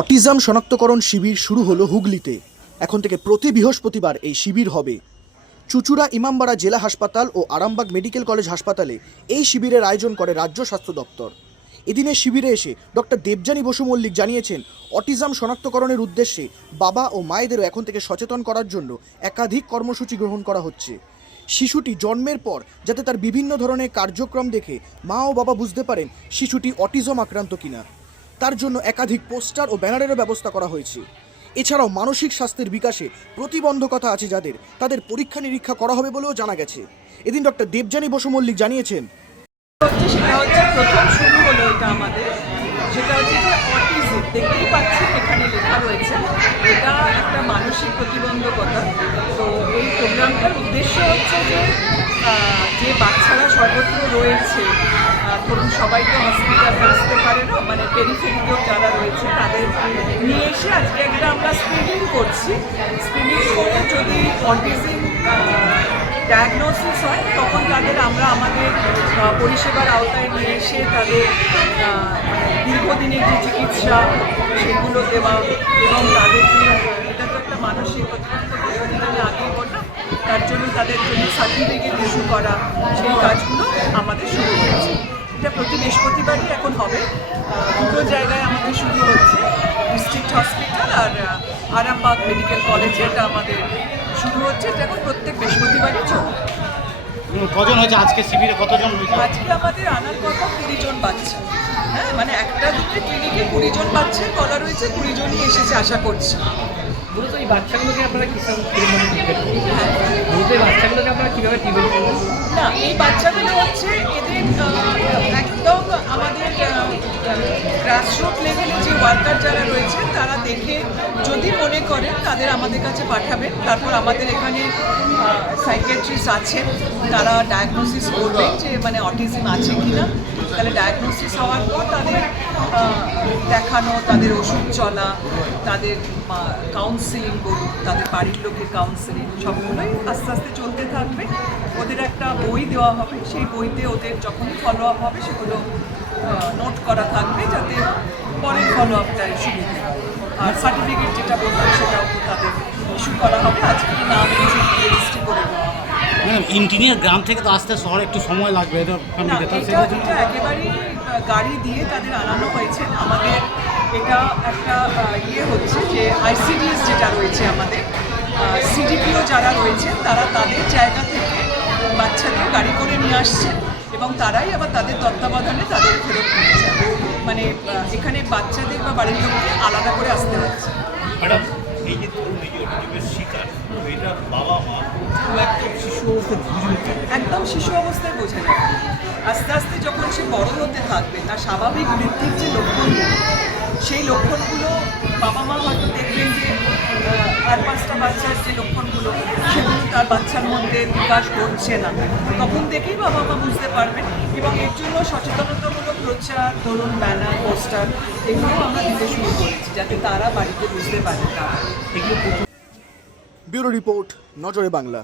Autism শনাক্তকরণ শিবির শুরু হলো হুগলিতে। এখন থেকে প্রতি বৃহস্পতিবার এই শিবির হবে। চুচুড়া, ইমামবাড়া জেলা হাসপাতাল ও আরামবাগ মেডিকেল কলেজ হাসপাতালে এই শিবিরের আয়োজন করে রাজ্য স্বাস্থ্য দপ্তর। এদিনের শিবিরে এসে ডক্টর দেবযানী বসু মল্লিক জানিয়েছেন, অটিজম শনাক্তকরণের উদ্দেশ্যে বাবা ও মায়েদেরও এখন থেকে সচেতন করার জন্য একাধিক কর্মসূচি গ্রহণ করা হচ্ছে। শিশুটি জন্মের পর যাতে তার বিভিন্ন ধরনের কার্যক্রম দেখে মা ও বাবা বুঝতে পারেন শিশুটি অটিজম আক্রান্ত কিনা। তার জন্য একাধিক পোস্টার ও ব্যানারেরও ব্যবস্থা করা হয়েছে। এছাড়াও মানসিক স্বাস্থ্যের বিকাশে প্রতিবন্ধকতা আছে যাদের। তাদের পরীক্ষা নিরীক্ষা করা হবে বলেও জানা গেছে। এদিন ডক্টর দেবযানী বসু মল্লিক জানিয়েছেন দেখতেই পাচ্ছেন এখানে লেখা রয়েছে। এটা একটা মানসিক প্রতিবন্ধকতা। তো এই প্রোগ্রামটার উদ্দেশ্য হচ্ছে যে যে বাচ্চারা সর্বত্র রয়েছে ধরুন সবাই তো হসপিটাল আসতে পারে না মানে পেরিফেরিতেও যারা রয়েছে তাদের নিয়ে এসে আজকে একটা আমরা স্ক্রিনিং করছি। স্ক্রিনিং করে যদি অটিজম ডায়াগনোসিস হয়, তখন তাদের আমরা আমাদের পরিষেবার আওতায় নিয়ে এসে তাদের দীর্ঘদিনের যে চিকিৎসা সেগুলো দেওয়া এবং তাদেরকে, এটা তো একটা মানসিক আগেই বললাম, তার জন্য তাদের জন্য সার্টিফিকেট ইস্যু করা, সেই কাজগুলো আমাদের শুরু হয়েছে। এটা প্রতি বৃহস্পতিবারই এখন হবে। দুটো জায়গায় আমাদের শুরু হচ্ছে ডিস্ট্রিক্ট হসপিটাল আর আরামবাগ মেডিকেল কলেজে এটা আমাদের শুরু হচ্ছে এটা এখন প্রত্যেক বৃহস্পতিবারই চলবে। কজন হয়েছে? আজকে শিবিরে কতজন হয়েছে? আজকে আমাদের আনার কথা কুড়ি জন বাচ্চা। হ্যাঁ মানে একটা দুটো ক্লিনিকে কুড়ি জন বাচ্চার বলা রয়েছে কুড়ি জনই এসেছে আশা করছি। মূলত এই বাচ্চাগুলোকে আপনারা ট্রিটমেন্ট করবেন? মূলত এই বাচ্চাগুলোকে আপনারা কীভাবে ট্রিটমেন্ট করবেন? না এই বাচ্চাগুলো হচ্ছে এদের গ্রাসরুট লেভেলে যে ওয়ার্কার যারা রয়েছে, তারা দেখে যদি মনে করেন তাদের আমাদের কাছে পাঠাবেন। তারপর আমাদের এখানে সাইকিয়াট্রিস্ট আছেন, তারা ডায়াগনোসিস করবে যে মানে অটিজম আছে কিনা। তাহলে ডায়াগনোসিস হওয়ার পর তাদের দেখানো, তাদের ওষুধ চলা, তাদের কাউন্সিলিং বলুন তাদের বাড়ির লোকের কাউন্সিলিং সবগুলোই আস্তে আস্তে চলতে থাকবে। ওদের একটা বই দেওয়া হবে। সেই বইতে ওদের যখনই ফলো আপ হবে, সেগুলো নোট করা থাকবে যাতে পরের ফলো আপটায় সুবিধে। আর সার্টিফিকেট যেটা বললাম সেটাও তাদের ইস্যু করা হবে। আজকে নাম রেজিস্ট্রি করে দেওয়া হবে? ম্যাডাম ইঞ্জিনিয়ার গ্রাম থেকে তো আসতে শহরে একটু সময় লাগবে এটা একেবারেই গাড়ি দিয়ে তাদের আনানো হয়েছে। আমাদের এটা একটা ইয়ে হচ্ছে যে আইসিডিএস যেটা রয়েছে আমাদের সিডিপিও যারা রয়েছে তারা তাদের জায়গা থেকে বাচ্চাদের গাড়ি করে নিয়ে আসছেন এবং তারাই আবার তাদের তত্ত্বাবধানে তাদের ফেরত নিয়ে যান মানে এখানে বাচ্চাদের বা বাড়ির লোককে আলাদা করে আসতে হচ্ছে। ম্যাডাম এই যে ধরুন এই অটিজমের শিকার এটা বাবা মা খুব একদম শিশু অবস্থায় একদম শিশু অবস্থায় বোঝা যায়। আস্তে আস্তে যখন সে বড় হতে থাকবে তার স্বাভাবিক বৃদ্ধির যে লক্ষণগুলো সেই লক্ষণগুলো বাবা মা হয়তো দেখবেন যে আর পাঁচটা বাচ্চার যে লক্ষণগুলো সেগুলো তার বাচ্চার মধ্যে বিকাশ ঘটছে না। তখন দেখেই বাবা মা বুঝতে পারবেন এবং এর জন্য সচেতনতামূলক প্রচার ধরুন ব্যানার পোস্টার এগুলো আমরা দিতে শুরু করেছি যাতে তারা বাড়িতে বুঝতে পারে তারা। এগুলো ব্যুরো রিপোর্ট, নজরে বাংলা।